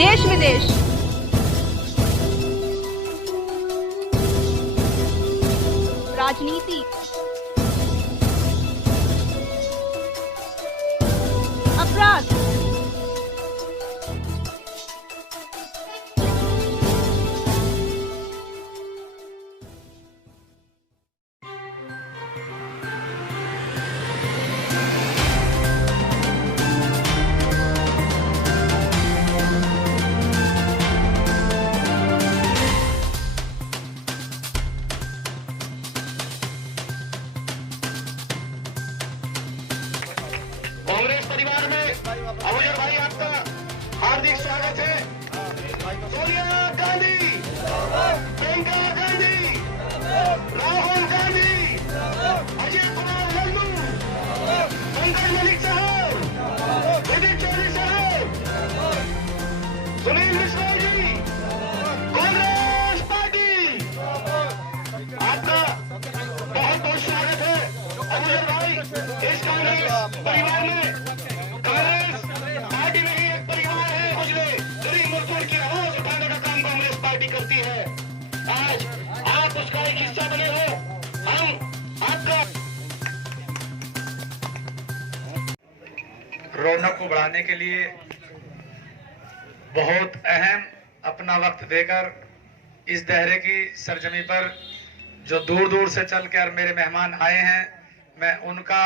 देश विदेश, राजनीति, अपराध, कांग्रेस परिवार में अबूजर भाई आपका हार्दिक स्वागत है। सोनिया गांधी, प्रियंका गांधी, राहुल गांधी, अजय कुमार लल्लू, पंकज मलिक साहब, विदित चौधरी साहब, सुनील मिश्रा जी, कांग्रेस पार्टी, आपका बहुत बहुत स्वागत है। अबूजर भाई, इस कांग्रेस परिवार में कांग्रेस पार्टी में ही एक परिवार है। उसने गरीब मजदूर की आवाज उठाने का काम कांग्रेस पार्टी करती है। आज आप उसका एक हिस्सा बने हो। हम आपका रौनक को बढ़ाने के लिए बहुत अहम अपना वक्त देकर इस दहरे की सरजमी पर जो दूर दूर से चलकर मेरे मेहमान आए हैं, मैं उनका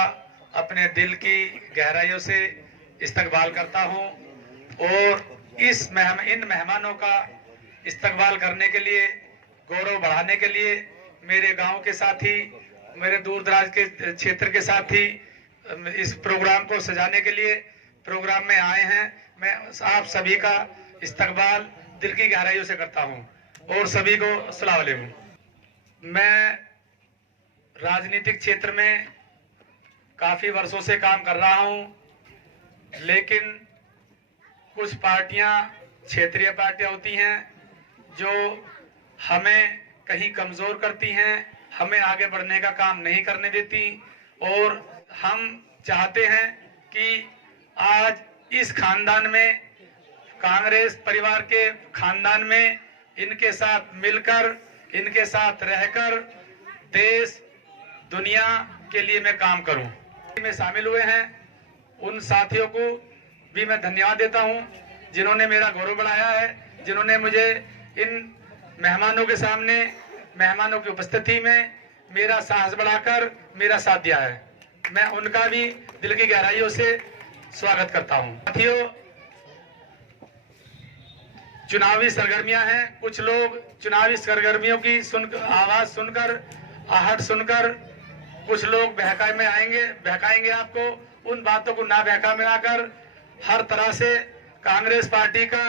अपने दिल की गहराइयों से इस्तकबाल करता हूं और इन मेहमानों का इस्तकबाल करने के लिए, गौरव बढ़ाने के लिए मेरे गांव के साथी, मेरे दूर दराज के क्षेत्र के साथी इस प्रोग्राम को सजाने के लिए प्रोग्राम में आए हैं। मैं आप सभी का इस्तकबाल दिल की गहराइयों से करता हूं और सभी को अस्सलाम वालेकुम। मैं राजनीतिक क्षेत्र में काफी वर्षों से काम कर रहा हूं, लेकिन कुछ पार्टियां, क्षेत्रीय पार्टियां होती हैं जो हमें कहीं कमजोर करती हैं, हमें आगे बढ़ने का काम नहीं करने देती और हम चाहते हैं कि आज इस खानदान में, कांग्रेस परिवार के खानदान में इनके साथ मिलकर, इनके साथ रहकर देश दुनिया के लिए मैं काम करूं। में शामिल हुए हैं उन साथियों को भी मैं धन्यवाद देता हूं जिन्होंने मेरा गौरव बढ़ाया है, जिन्होंने मुझे इन मेहमानों के सामने, मेहमानों की उपस्थिति में मेरा साहस बढ़ाकर मेरा साथ दिया है। मैं उनका भी दिल की गहराइयों से स्वागत करता हूं। साथियों, चुनावी सरगर्मियां हैं। कुछ लोग चुनावी सरगर्मियों की आवाज सुनकर, आहट सुनकर कुछ लोग बहकाएंगे आपको। उन बातों को ना बहका मिलाकर हर तरह से कांग्रेस पार्टी का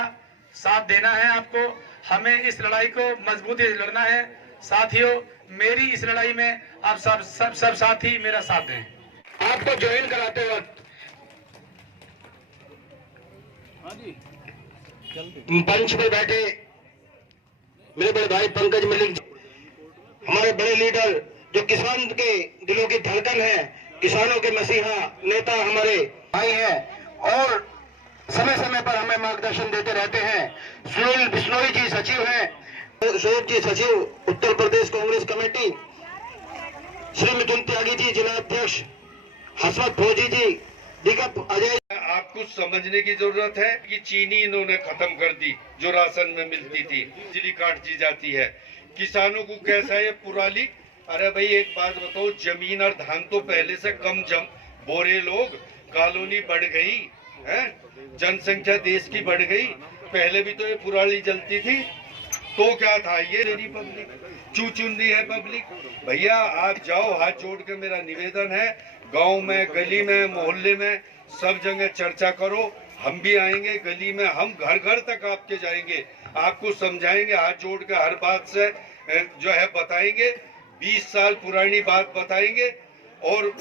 साथ देना है आपको। हमें इस लड़ाई को मजबूती से लड़ना है। साथियों, मेरी इस लड़ाई में आप सब साथी मेरा साथ दें। आपको ज्वाइन कराते वक्त मंच पे बैठे मेरे बड़े भाई पंकज मलिक जी, हमारे बड़े लीडर जो किसान के दिलों की धड़कन है, किसानों के मसीहा नेता हमारे भाई हैं और समय समय पर हमें मार्गदर्शन देते रहते हैं। सुनील बिश्नोई जी सचिव हैं, शोभ जी सचिव उत्तर प्रदेश कांग्रेस कमेटी, श्री मिथुन त्यागी जी जिला अध्यक्ष, हसमत फौजी जी, दीपक अजय। आपको समझने की जरूरत है कि चीनी इन्होंने खत्म कर दी जो राशन में मिलती थी, बिजली काट दी जाती है। किसानों को कैसा है पुराली। अरे भाई एक बात बताओ, जमीन और धान तो पहले से कम बोरे लोग, कॉलोनी बढ़ गई है, जनसंख्या देश की बढ़ गई। पहले भी तो ये पुराली जलती थी, तो क्या था ये मेरी पब्लिक चूचुंदी है पब्लिक। भैया आप जाओ, हाथ जोड़ के मेरा निवेदन है, गांव में, गली में, मोहल्ले में सब जगह चर्चा करो। हम भी आएंगे गली में, हम घर घर तक आपके जाएंगे, आपको समझाएंगे, हाथ जोड़ के हर बात से जो है बताएंगे। 20 साल पुरानी बात बताएंगे और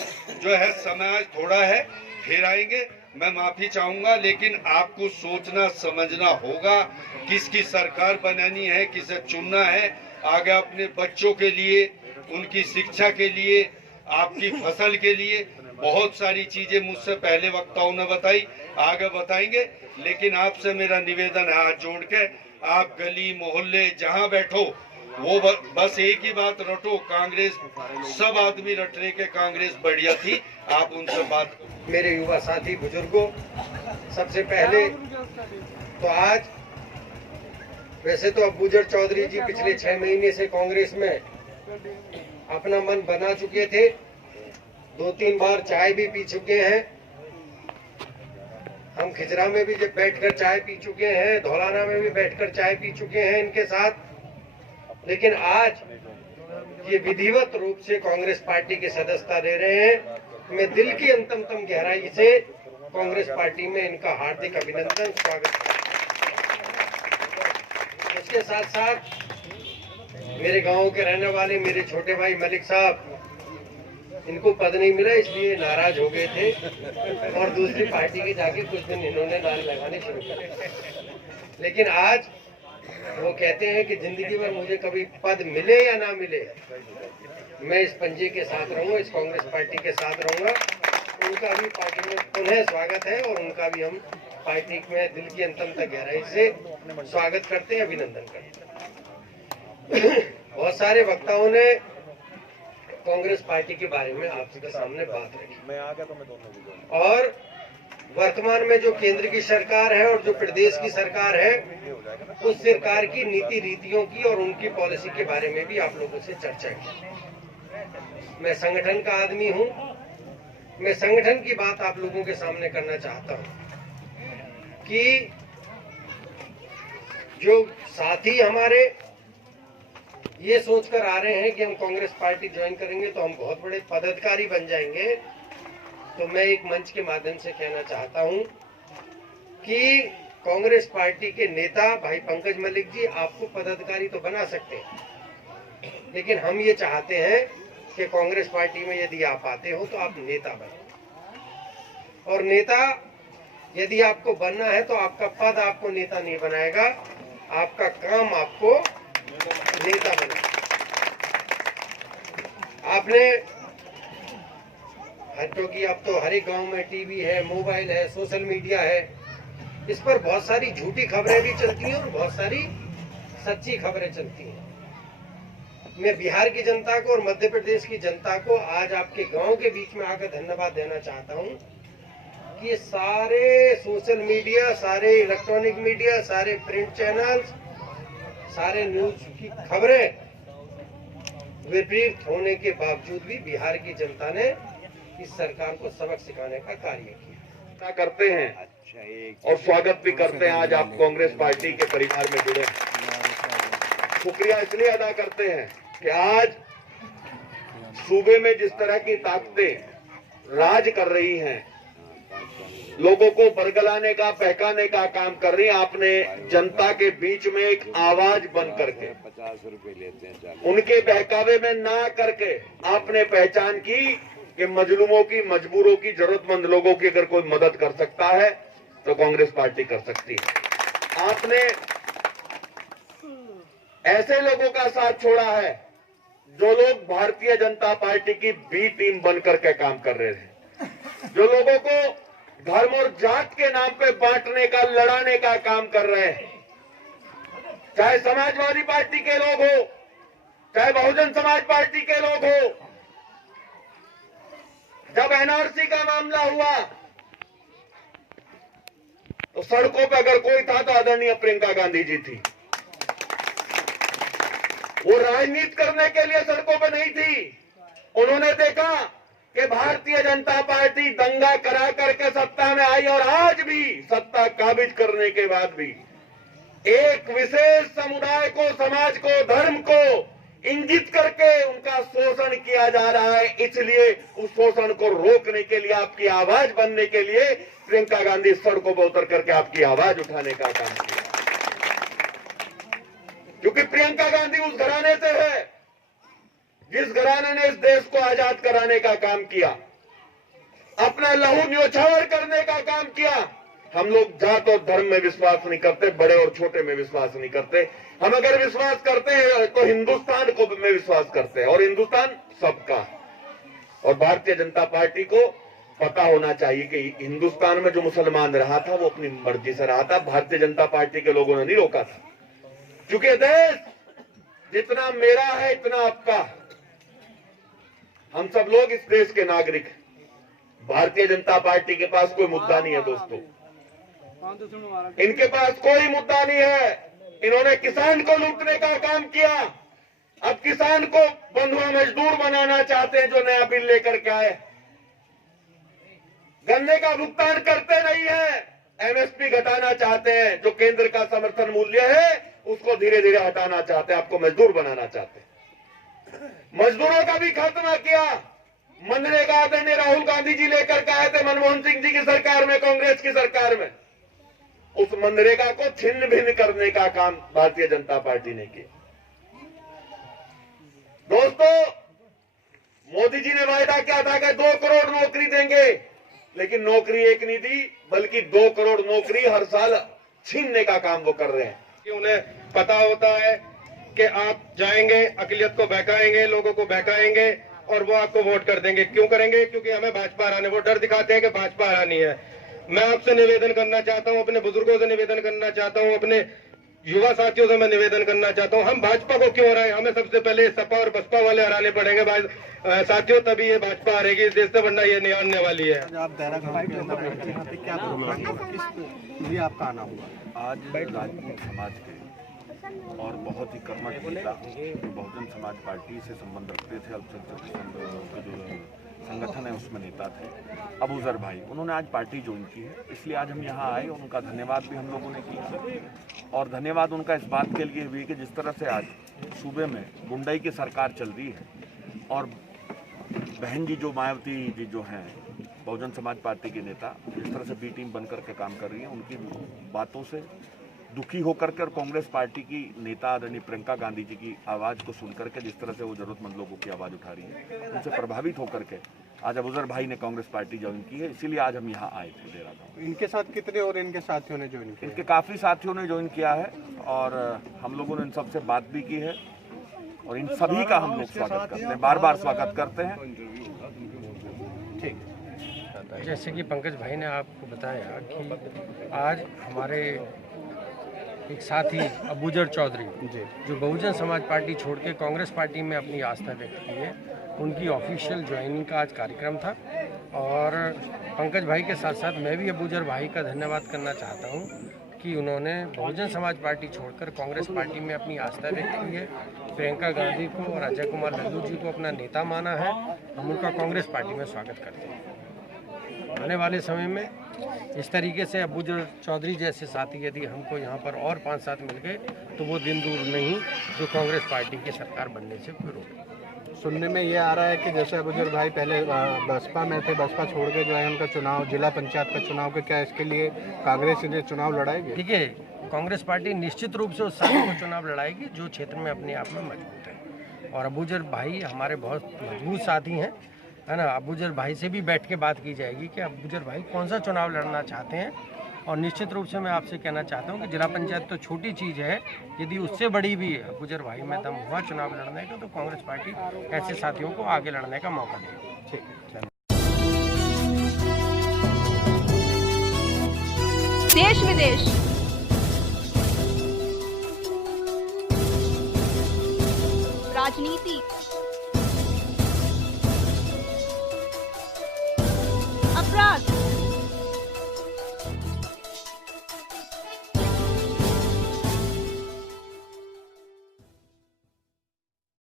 जो है समाज थोड़ा है फिर आएंगे। मैं माफी चाहूंगा, लेकिन आपको सोचना समझना होगा किसकी सरकार बनानी है, किसे चुनना है। आगे अपने बच्चों के लिए, उनकी शिक्षा के लिए, आपकी फसल के लिए बहुत सारी चीजें मुझसे पहले वक्ताओं ने बताई। आगे बताएंगे। लेकिन आपसे मेरा निवेदन है, हाथ जोड़ के, आप गली मोहल्ले जहां बैठो वो बस एक ही बात रटो, कांग्रेस, सब आदमी रट रहे के कांग्रेस बढ़िया थी, आप उनसे बात। मेरे युवा साथी बुजुर्गों, सबसे पहले तो आज वैसे तो अब गुजर चौधरी जी पिछले 6 महीने से कांग्रेस में अपना मन बना चुके थे, 2-3 बार चाय भी पी चुके हैं। हम खिजरा में भी जब बैठकर चाय पी चुके हैं, धौलाना में भी बैठकर चाय पी चुके हैं इनके साथ। लेकिन आज ये विधिवत रूप से कांग्रेस पार्टी की सदस्यता ले रहे हैं। मैं दिल की अंतम गहराई से कांग्रेस पार्टी में इनका हार्दिक अभिनंदन, स्वागत करता हूं। इसके साथ साथ मेरे गांव के रहने वाले मेरे छोटे भाई मलिक साहब, इनको पद नहीं मिला इसलिए नाराज हो गए थे और दूसरी पार्टी के जाके कुछ दिन इन्होंने नारे लगाने शुरू कर। लेकिन आज वो कहते हैं कि जिंदगी भर मुझे कभी पद मिले या ना मिले, मैं इस पंजे के साथ रहूंगा, इस कांग्रेस पार्टी के साथ रहूंगा। उनका भी पार्टी में पुनः स्वागत है और उनका भी हम पार्टी में दिल की अंतम तक गहराई से स्वागत करते हैं, अभिनंदन करते हैं। बहुत सारे वक्ताओं ने कांग्रेस पार्टी के बारे में आपके सामने बात रखी और वर्तमान में जो केंद्र की सरकार है और जो प्रदेश की सरकार है, उस सरकार की नीति रीतियों की और उनकी पॉलिसी के बारे में भी आप लोगों से चर्चा की। मैं संगठन का आदमी हूं, मैं संगठन की बात आप लोगों के सामने करना चाहता हूं कि जो साथी हमारे ये सोचकर आ रहे हैं कि हम कांग्रेस पार्टी ज्वाइन करेंगे तो हम बहुत बड़े पदाधिकारी बन जाएंगे, तो मैं एक मंच के माध्यम से कहना चाहता हूं कि कांग्रेस पार्टी के नेता भाई पंकज मलिक जी आपको पदाधिकारी तो बना सकते हैं, लेकिन हम ये चाहते हैं कि कांग्रेस पार्टी में यदि आप आते हो तो आप नेता बनो। और नेता यदि आपको बनना है तो आपका पद आपको नेता नहीं बनाएगा, आपका काम आपको नेता बना। आपने, क्योंकि अब तो हर एक गांव में टीवी है, मोबाइल है, सोशल मीडिया है, इस पर बहुत सारी झूठी खबरें भी चलती हैं और बहुत सारी सच्ची खबरें चलती हैं। मैं बिहार की जनता को और मध्य प्रदेश की जनता को आज आपके गांव के बीच में आकर धन्यवाद देना चाहता हूं कि ये सारे सोशल मीडिया, सारे इलेक्ट्रॉनिक मीडिया, सारे प्रिंट चैनल्स, सारे न्यूज की खबरें विपरीत होने के बावजूद भी बिहार की जनता ने इस सरकार को सबक सिखाने का कार्य किया। करते हैं और स्वागत भी करते हैं। आज आप कांग्रेस पार्टी के परिवार में जुड़े। शुक्रिया इसलिए अदा करते हैं कि आज सूबे में जिस तरह की ताकतें राज कर रही हैं, लोगों को बरगलाने का, बहकाने का काम कर रही है, आपने जनता के बीच में एक आवाज बन करके 50 रुपए लेते हैं, उनके बहकावे में ना करके आपने पहचान की कि मजलूमों की, मजबूरों की, जरूरतमंद लोगों की अगर कोई मदद कर सकता है तो कांग्रेस पार्टी कर सकती है। आपने ऐसे लोगों का साथ छोड़ा है जो लोग भारतीय जनता पार्टी की बी टीम बनकर के काम कर रहे थे, जो लोगों को धर्म और जात के नाम पे बांटने का, लड़ाने का काम कर रहे हैं। चाहे समाजवादी पार्टी के लोग हो, चाहे बहुजन समाज पार्टी के लोग हो। जब एनआरसी का मामला हुआ तो सड़कों पर अगर कोई था तो आदरणीय प्रियंका गांधी जी थी। वो राजनीति करने के लिए सड़कों पर नहीं थी। उन्होंने देखा कि भारतीय जनता पार्टी दंगा करा करके सत्ता में आई और आज भी सत्ता काबिज करने के बाद भी एक विशेष समुदाय को, समाज को, धर्म को इंगित करके उनका शोषण किया जा रहा है। इसलिए उस शोषण को रोकने के लिए, आपकी आवाज बनने के लिए प्रियंका गांधी सड़कों पर उतर करके आपकी आवाज उठाने का काम किया। क्योंकि प्रियंका गांधी उस घराने से है जिस घराने ने इस देश को आजाद कराने का काम किया, अपना लहू न्योछावर करने का काम किया। हम लोग जात और धर्म में विश्वास नहीं करते, बड़े और छोटे में विश्वास नहीं करते। हम अगर विश्वास करते हैं तो हिंदुस्तान को में विश्वास करते हैं और हिंदुस्तान सबका। और भारतीय जनता पार्टी को पता होना चाहिए कि हिंदुस्तान में जो मुसलमान रहा था वो अपनी मर्जी से रहा था, भारतीय जनता पार्टी के लोगों ने नहीं रोका था। क्योंकि देश जितना मेरा है इतना आपका, हम सब लोग इस देश के नागरिक हैं। भारतीय जनता पार्टी के पास कोई मुद्दा नहीं है दोस्तों, इनके पास कोई मुद्दा नहीं है। इन्होंने किसान को लूटने का काम किया, अब किसान को बंधुआ मजदूर बनाना चाहते हैं जो नया बिल लेकर के आए। गन्ने का भुगतान करते नहीं है, एमएसपी घटाना चाहते हैं, जो केंद्र का समर्थन मूल्य है उसको धीरे धीरे हटाना चाहते हैं, आपको मजदूर बनाना चाहते हैं। मजदूरों का भी खात्मा किया। मनरेगा आदरणीय राहुल गांधी जी लेकर के आए थे मनमोहन सिंह जी की सरकार में, कांग्रेस की सरकार में। उस मनरेगा को छिन्न भिन्न करने का काम भारतीय जनता पार्टी ने किया। दोस्तों, मोदी जी ने वायदा किया था कि 2 करोड़ नौकरी देंगे, लेकिन नौकरी एक नहीं दी, बल्कि 2 करोड़ नौकरी हर साल छीनने का काम वो कर रहे हैं। कि उन्हें पता होता है कि आप जाएंगे, अकलियत को बहकाएंगे, लोगों को बहकाएंगे और वो आपको वोट कर देंगे। क्यों करेंगे? क्योंकि हमें भाजपा हराने, वो डर दिखाते हैं कि भाजपा हरानी है। मैं आपसे निवेदन करना चाहता हूं, अपने बुजुर्गों से निवेदन करना चाहता हूं, अपने युवा साथियों से मैं निवेदन करना चाहता हूं, हम भाजपा को क्यों हराएं? हमें सबसे पहले सपा और बसपा वाले हराने पड़ेंगे साथियों, तभी ये भाजपा हारेगी इस देश से, वरना ये नहीं आने वाली है। आप दायरा गांव के अंदर बैठे हैं, यहाँ पे क्या प्रोग्राम होगा, किस लिए आपका आना हुआ? आज राजपूत समाज के और बहुत ही कर्मठ नेता बहुजन समाज पार्टी से संबंध रखते थे, अल्पसंख्यक जो संगठन है उसमें नेता थे, अबूजर भाई, उन्होंने आज पार्टी ज्वाइन की है। इसलिए आज हम यहाँ आए, उनका धन्यवाद भी हम लोगों ने किया। और धन्यवाद उनका इस बात के लिए भी कि जिस तरह से आज सूबे में गुंडाई की सरकार चल रही है और बहन जी जो मायावती जी जो हैं बहुजन समाज पार्टी के नेता, जिस तरह से बी टीम बन करके काम कर रही है, उनकी बातों से दुखी होकर के और कांग्रेस पार्टी की नेता आदरणीय प्रियंका गांधी जी की आवाज़ को सुनकर के जिस तरह से वो जरूरतमंद लोगों की आवाज़ उठा रही है, उनसे प्रभावित होकर के आज अबूजर भाई ने कांग्रेस पार्टी ज्वाइन की है। इसीलिए आज हम यहाँ आए थे डेरा गाँव। इनके साथ कितने और इनके साथियों ने ज्वाइन किया? इनके काफ़ी साथियों ने ज्वाइन किया है और हम लोगों ने इन सबसे बात भी की है और इन सभी का हम लोग स्वागत करते हैं, बार बार स्वागत करते हैं। ठीक, जैसे कि पंकज भाई ने आपको बताया कि आज हमारे एक साथी अबूजर चौधरी जो बहुजन समाज पार्टी छोड़ के कांग्रेस पार्टी में अपनी आस्था व्यक्त की है, उनकी ऑफिशियल ज्वाइनिंग का आज कार्यक्रम था। और पंकज भाई के साथ साथ मैं भी अबूजर भाई का धन्यवाद करना चाहता हूं कि उन्होंने बहुजन समाज पार्टी छोड़कर कांग्रेस पार्टी में अपनी आस्था व्यक्त की है, प्रियंका गांधी को और अजय कुमार लल्लू जी को अपना नेता माना है। हम उनका कांग्रेस पार्टी में स्वागत करते हैं। आने वाले समय में इस तरीके से अबूजर चौधरी जैसे साथी यदि हमको यहाँ पर और 5-7 मिल गए तो वो दिन दूर नहीं जो कांग्रेस पार्टी की सरकार बनने से कोई रोके। सुनने में ये आ रहा है कि जैसे अबूजर भाई पहले बसपा में थे, बसपा छोड़ के जो है उनका चुनाव जिला पंचायत का चुनाव के, क्या इसके लिए कांग्रेस इन्हें चुनाव लड़ाएगी? देखिए, कांग्रेस पार्टी निश्चित रूप से उस साथी को चुनाव लड़ाएगी जो क्षेत्र में अपने आप में मजबूत है। और अबूजर भाई हमारे बहुत मजबूत साथी हैं, है ना। अबूजर भाई से भी बैठ के बात की जाएगी कि अबूजर भाई कौन सा चुनाव लड़ना चाहते हैं। और निश्चित रूप से मैं आपसे कहना चाहता हूं कि जिला पंचायत तो छोटी चीज़ है, यदि उससे बड़ी भी अबूजर भाई में दम हुआ चुनाव लड़ने का तो कांग्रेस पार्टी ऐसे साथियों को आगे लड़ने का मौका देगी। ठीक, देश विदेश